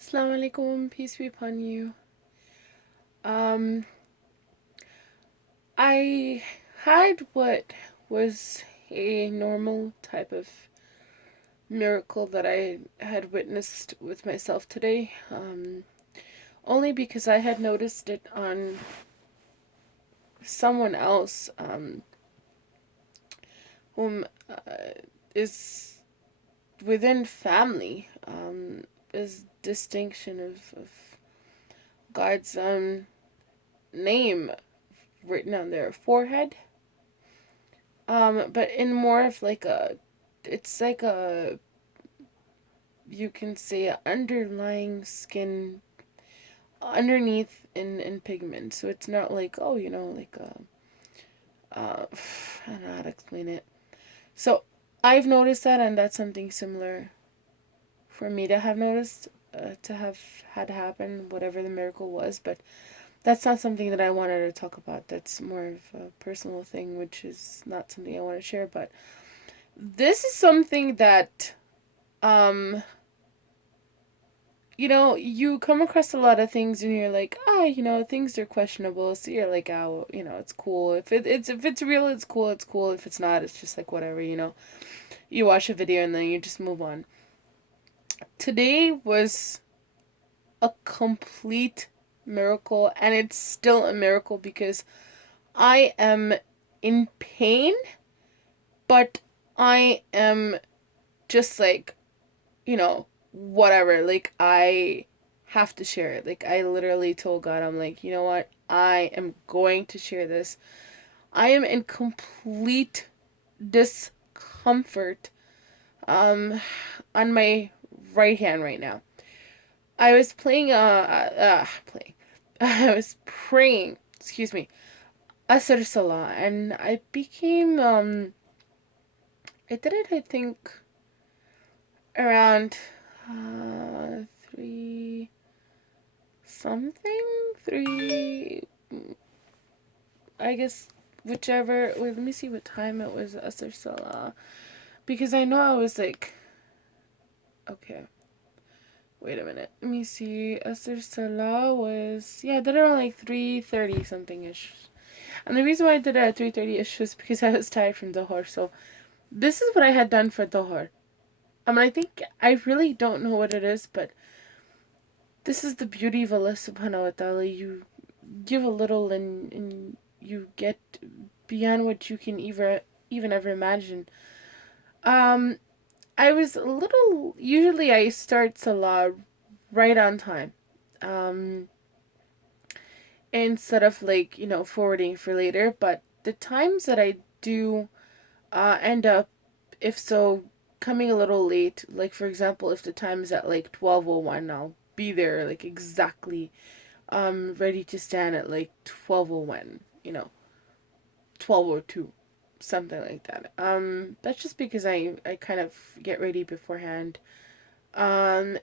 Assalamu alaikum, peace be upon you. Um, I had what was a normal type of miracle that I had witnessed with myself today. Only because I had noticed it on someone else, whom is within family, is distinction of God's name written on their forehead. But in more of like it's like a, you can say a underlying skin underneath in pigment. So it's not like, oh, like I don't know how to explain it. So I've noticed that, and that's something similar for me to have noticed, to have had happen, whatever the miracle was. But that's not something that I wanted to talk about. That's more of a personal thing, which is not something I want to share. But this is something that, um, you come across a lot of things and you're like, things are questionable. So you're like, oh, it's cool. If it's real, it's cool. It's cool. If it's not, it's just like whatever. You watch a video and then you just move on. Today was a complete miracle, and it's still a miracle because I am in pain, but I am just like, whatever. Like, I have to share it. Like, I literally told God, I'm like, you know what? I am going to share this. I am in complete discomfort on my right hand right now. I was playing. I was praying, excuse me, Asr Salah, and I did it, I think, around three something, three, I guess, whichever. Wait, let me see what time it was, Asr Salah, because I know I was like, okay, wait a minute, let me see. Asr Salah was, yeah, I did it around like 3:30 something ish. And the reason why I did it at 3:30 ish was because I was tired from Dohor. So this is what I had done for Dohor. I think I really don't know what it is, but this is the beauty of Allah subhanahu wa ta'ala. You give a little, and you get beyond what you can even ever imagine. Um, I was a little, usually I start Salah right on time. Um, Instead of like, forwarding for later, but the times that I do end up, if so, coming a little late. Like, for example, if the time is at like 12:01, I'll be there like exactly ready to stand at like 12:01, 12:02, something like that. That's just because I kind of get ready beforehand. And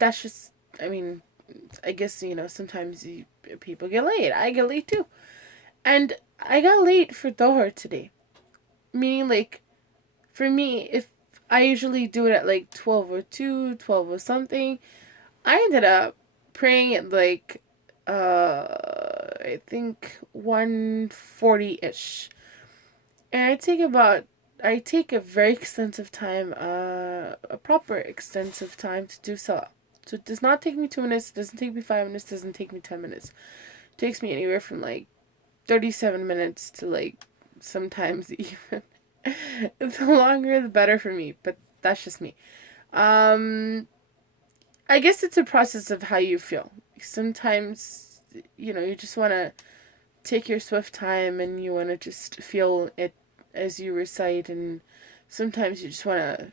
that's just, I mean, I guess, sometimes people get late. I get late too. And I got late for Dohar today. Meaning, like, for me, if I usually do it at like 12:02, 12 or something, I ended up praying at like, I think 1:40 ish. And I take a very extensive time, a proper extensive time to do so. So it does not take me 2 minutes, it doesn't take me 5 minutes, it doesn't take me 10 minutes. It takes me anywhere from like 37 minutes to like sometimes even the longer the better for me, but that's just me. Um, I guess it's a process of how you feel. Sometimes, you just want to take your swift time and you want to just feel it as you recite, and sometimes you just want to,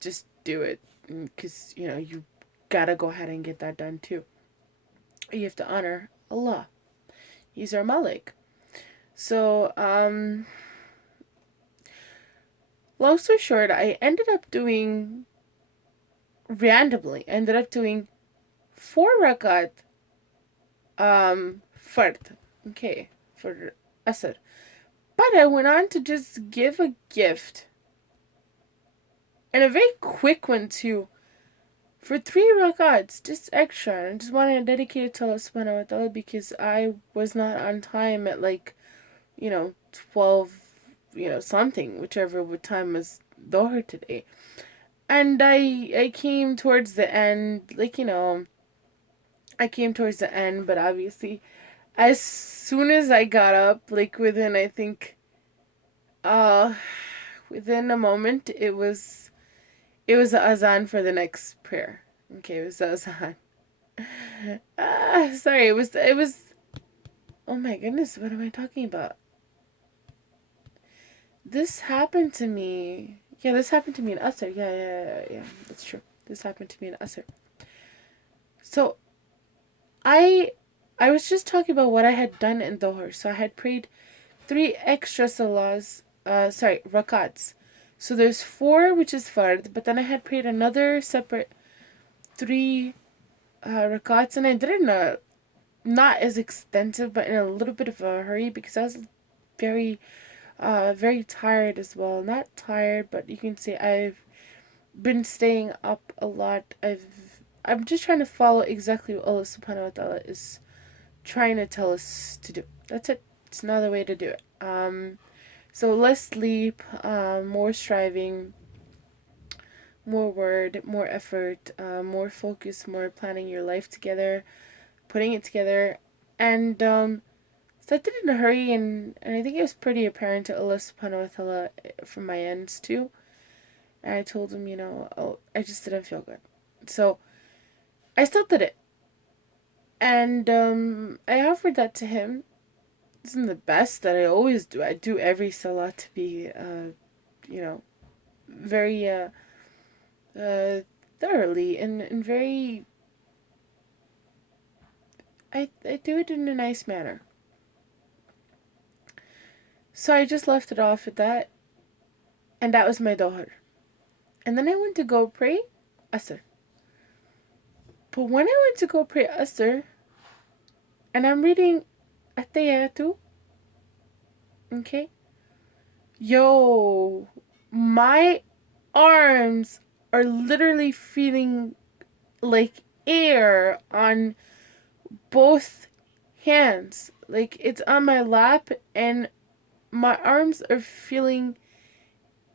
just do it because, you gotta go ahead and get that done too. You have to honor Allah. He's our Malik. So, long story short, I ended up doing 4 rakat fard, okay, for Asr. But I went on to just give a gift, and a very quick one too, for 3 rakats, just extra. And I just wanted to dedicate it to Allah subhanahu wa ta'ala because I was not on time at like, 12, something, whichever what time was Dhuhr today. And I came towards the end, like, I came towards the end, but obviously, as soon as I got up, like within, I think, uh, within a moment, it was the azan for the next prayer. Okay, it was the azan. Sorry, it was. Oh my goodness, what am I talking about? This happened to me. Yeah, this happened to me in Asr. Yeah. That's true. This happened to me in Asr. So I I was just talking about what I had done in Dhuhr. So I had prayed 3 extra rakats. So there's 4, which is fard, but then I had prayed another separate 3 rakats, and I did it in a not as extensive, but in a little bit of a hurry because I was very, very tired as well. Not tired, but you can say I've been staying up a lot. I'm just trying to follow exactly what Allah Subhanahu wa Taala is trying to tell us to do. That's it. It's another way to do it. So less sleep, more striving, more word, more effort, more focus, more planning your life together, putting it together, and so I did it in a hurry, and I think it was pretty apparent to Allah Subhanahu wa Taala from my ends too. And I told him, I just didn't feel good, so I still did it, and I offered that to him. This isn't the best that I always do. I do every salah to be, very uh, thoroughly and very. I do it in a nice manner. So I just left it off at that, and that was my Dhuhr. And then I went to go pray Asr. But when I went to go pray Asr, and I'm reading Atayatu, okay? Yo, my arms are literally feeling like air on both hands. Like it's on my lap, and my arms are feeling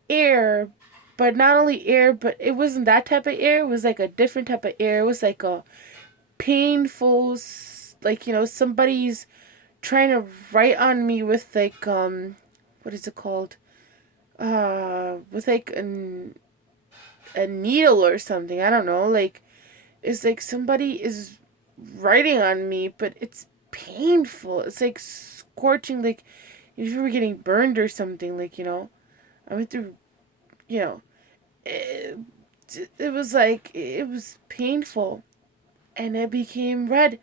air, but not only air, but it wasn't that type of air. It was like a different type of air. It was like a painful, like, somebody's trying to write on me with like, what is it called? With like a needle or something. I don't know. Like, it's like somebody is writing on me, but it's painful. It's like scorching, like if you were getting burned or something. Like, I went through, you know, it, it was like, it was painful, and it became red,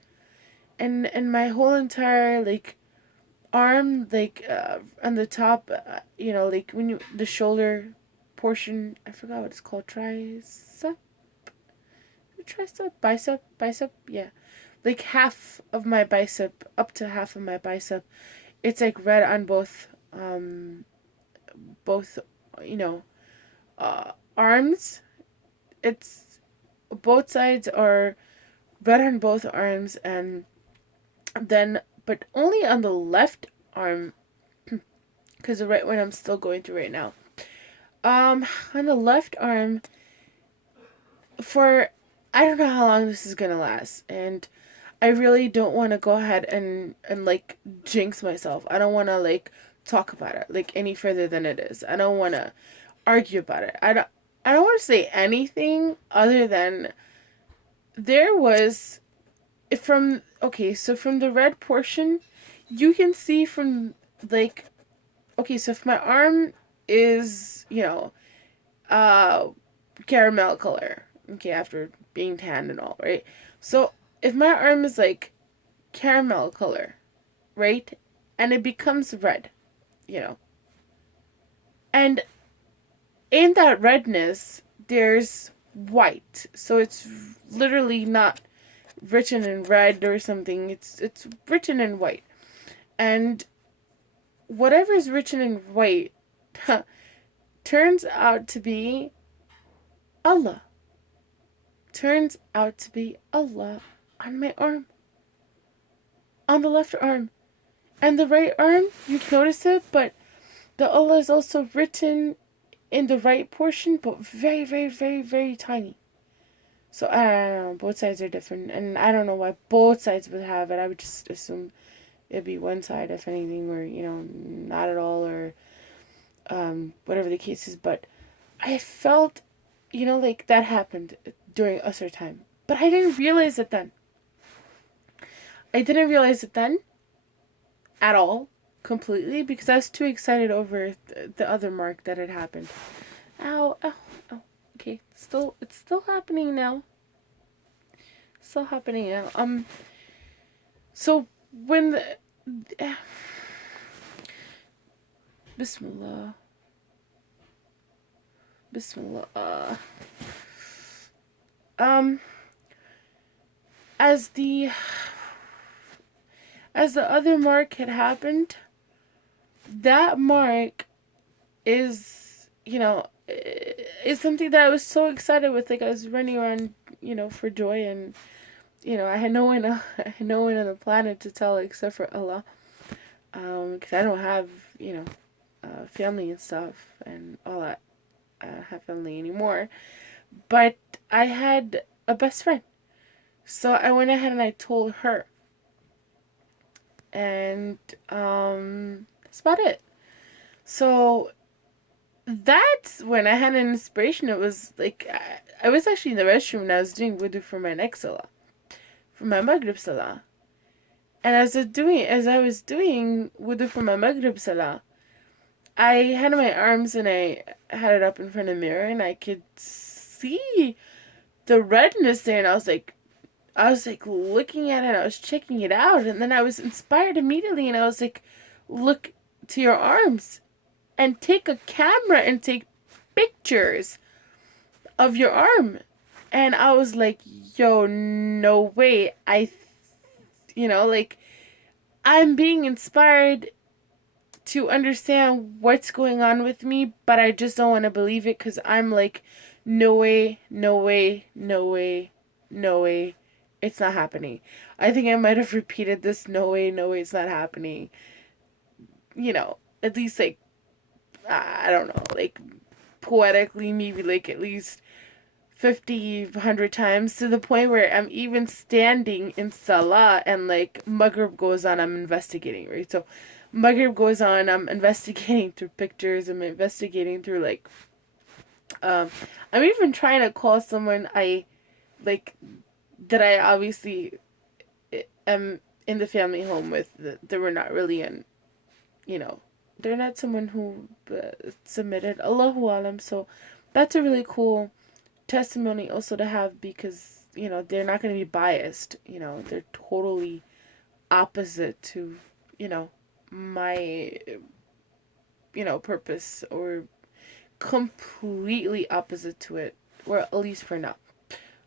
and my whole entire like arm, like on the top, like when you the shoulder portion, I forgot what it's called, bicep, yeah, like half of my bicep, up to half of my bicep, it's like red on both you know arms. It's both sides are red on both arms, and then but only on the left arm, because the right one I'm still going through right now. On the left arm, for I don't know how long this is gonna last, and I really don't want to go ahead and like jinx myself. I don't want to like talk about it like any further than it is. I don't want to argue about it. I don't want to say anything other than there was from the red portion, you can see from like, okay, so if my arm is, uh caramel color, okay, after being tanned and all, right? So if my arm is like caramel color, right? And it becomes red, you know. And in that redness, there's white. So it's literally not written in red or something. It's written in white. And whatever is written in white turns out to be Allah. turns out to be Allah on my arm. On the left arm. And the right arm, you can notice it, but the Allah is also written in the right portion, but very, very, very, very tiny. So I don't know, both sides are different, and I don't know why both sides would have it. I would just assume it'd be one side, if anything, or, not at all, or whatever the case is. But I felt, like that happened during Usher time. But I didn't realize it then. I didn't realize it then at all, completely, because I was too excited over the other mark that had happened. Ow, ow, ow. Okay, it's still happening now. Still happening now. So when Bismillah. As the other mark had happened, that mark is something that I was so excited with. Like, I was running around, for joy, and I had no one on the planet to tell except for Allah, because I don't have family and stuff and all that. I don't have family anymore, but I had a best friend, so I went ahead and I told her, and that's about it. So that's when I had an inspiration. It was like I was actually in the restroom and I was doing wudu for my next salah, for my Maghrib salah. And as I was doing wudu for my Maghrib salah, I had my arms and I had it up in front of the mirror, and I could see the redness there, and I was like looking at it, and I was checking it out, and then I was inspired immediately, and I was like, look to your arms and take a camera and take pictures of your arm. And I was like, yo, no way. I'm being inspired to understand what's going on with me, but I just don't want to believe it, because I'm like, no way, no way, no way, no way, it's not happening. I think I might have repeated this, no way, it's not happening, at least, like, I don't know, like, poetically, maybe, like, at least 50, 100 times, to the point where I'm even standing in Salah, and, like, Maghrib goes on, I'm investigating, right? So Maghrib goes on, I'm investigating through pictures, I'm investigating through, like, I'm even trying to call someone that I obviously am in the family home with, that we're not really in, they're not someone who submitted, Allahu Alam. So that's a really cool testimony also to have, because, they're not going to be biased, they're totally opposite to, my, purpose, or completely opposite to it, or at least for now.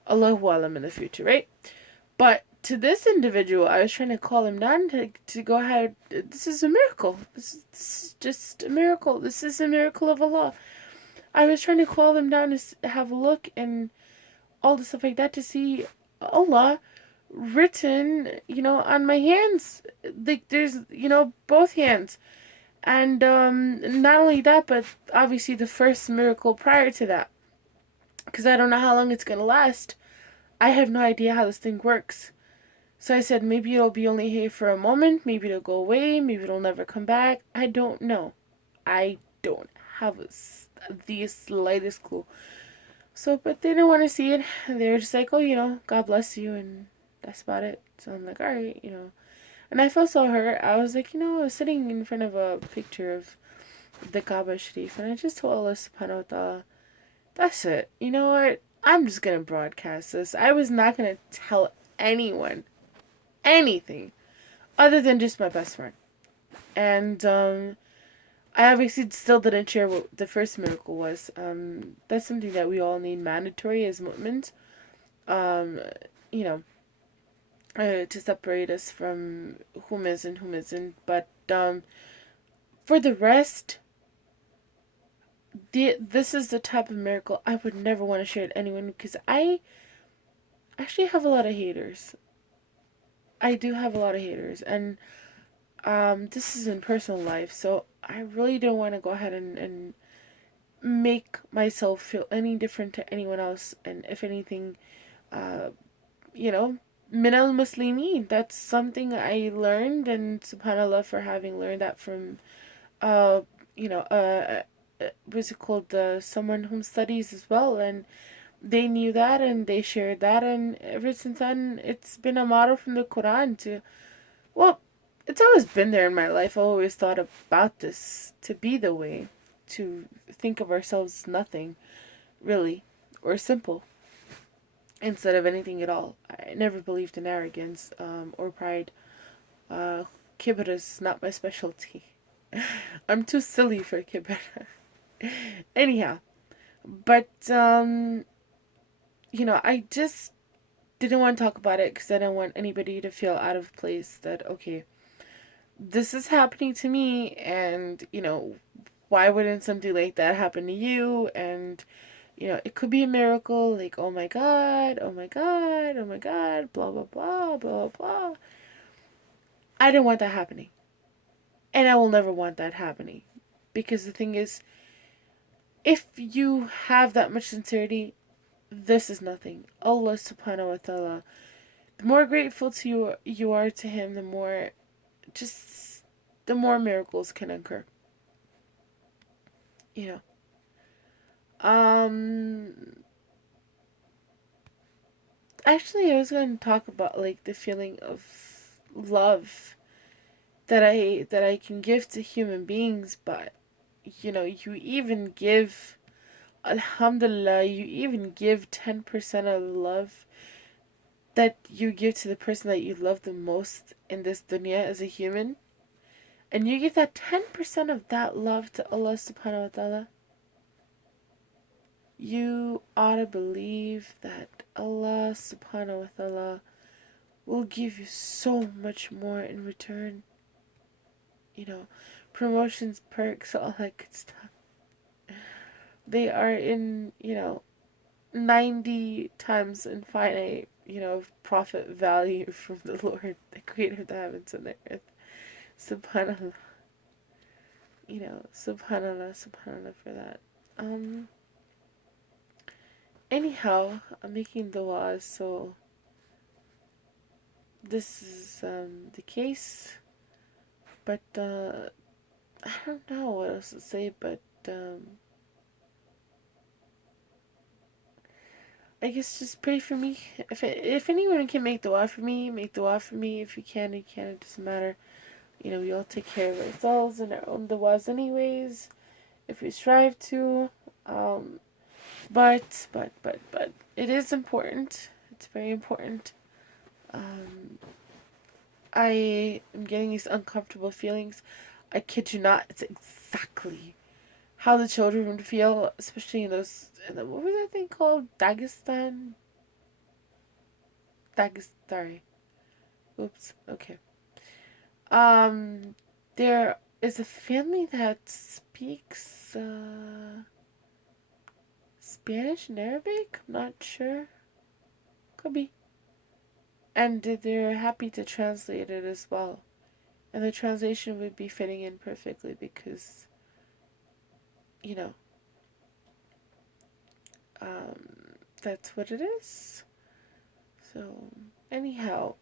Allahu Alam in the future, right? But to this individual, I was trying to call him down to go ahead. This is a miracle. This is just a miracle. This is a miracle of Allah. I was trying to call them down to have a look and all the stuff like that, to see Allah written, on my hands. Like, there's, both hands. And not only that, but obviously the first miracle prior to that. Because I don't know how long it's going to last. I have no idea how this thing works. So I said, maybe it'll be only here for a moment. Maybe it'll go away. Maybe it'll never come back. I don't know. I don't have the slightest clue. So, but they didn't want to see it. They were just like, oh, God bless you. And that's about it. So I'm like, all right, And I felt so hurt. I was like, I was sitting in front of a picture of the Kaaba Sharif, and I just told Allah subhanahu wa ta'ala, that's it. You know what? I'm just going to broadcast this. I was not going to tell anyone anything other than just my best friend. And I obviously still didn't share what the first miracle was. That's something that we all need mandatory as mu'mins. To separate us from whom is and whom isn't. But for the rest, this is the type of miracle I would never want to share with anyone, because I I actually have a lot of haters. I do have a lot of haters, and this is in personal life, so I really don't want to go ahead and make myself feel any different to anyone else. And if anything, uh, you know, minal muslimin. That's something I learned, and subhanallah for having learned that from, uh, what's it called? Someone whom studies as well, and they knew that and they shared that, and ever since then, it's been a motto from the Quran to, well, it's always been there in my life. I always thought about this to be the way, to think of ourselves as nothing, really, or simple, instead of anything at all. I never believed in arrogance or pride. Uh, Kibr is not my specialty. I'm too silly for kibr. Anyhow, but I just didn't want to talk about it because I didn't want anybody to feel out of place. That okay, this is happening to me, and why wouldn't something like that happen to you? And it could be a miracle. Like, oh my god, oh my god, oh my god, blah blah blah blah blah. I didn't want that happening, and I will never want that happening, because the thing is, if you have that much sincerity, this is nothing. Allah subhanahu wa ta'ala, the more grateful to you are to him, just the more miracles can occur. You know. Actually, I was going to talk about like the feeling of love that I can give to human beings, but you even give, alhamdulillah, you even give 10% of the love that you give to the person that you love the most in this dunya as a human, and you give that 10% of that love to Allah subhanahu wa ta'ala. You ought to believe that Allah subhanahu wa ta'ala will give you so much more in return. Promotions, perks, all that good stuff. They are in, 90 times infinite, profit value from the Lord, the creator of the heavens and the earth. Subhanallah. Subhanallah, subhanallah for that. Anyhow, I'm making dua, so this is the case. But I don't know what else to say, but I guess just pray for me. If anyone can make dua for me, make dua for me. If you can, you can. It doesn't matter. We all take care of ourselves and our own duas anyways, if we strive to. But it is important. It's very important. I am getting these uncomfortable feelings. I kid you not, it's exactly how the children would feel, especially in what was that thing called? Sorry. Oops. Okay. There is a family that speaks Spanish and Arabic. I'm not sure. Could be. And they're happy to translate it as well. And the translation would be fitting in perfectly because, you know, that's what it is. So, anyhow,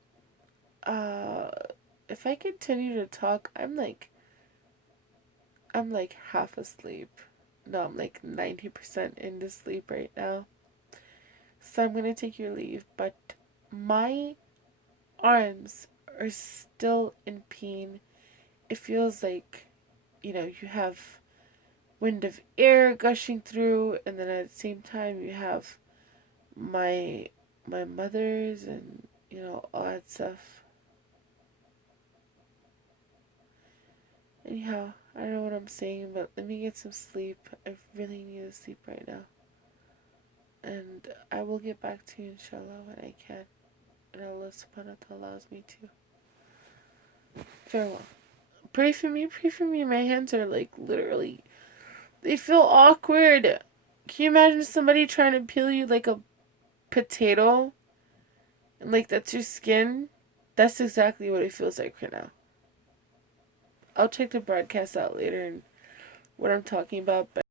if I continue to talk, I'm like half asleep. No, I'm like 90% into sleep right now. So I'm gonna take your leave, but my arms are still in pain. It feels like, you have wind of air gushing through, and then at the same time you have my mother's and all that stuff. Anyhow, I don't know what I'm saying, but let me get some sleep. I really need to sleep right now. And I will get back to you inshallah when I can. And Allah subhanahu wa ta'ala allows me to. Farewell. Pray for me, pray for me. My hands are like literally, they feel awkward. Can you imagine somebody trying to peel you like a potato? like that's your skin, that's exactly what it feels like right now. I'll check the broadcast out later and what I'm talking about, but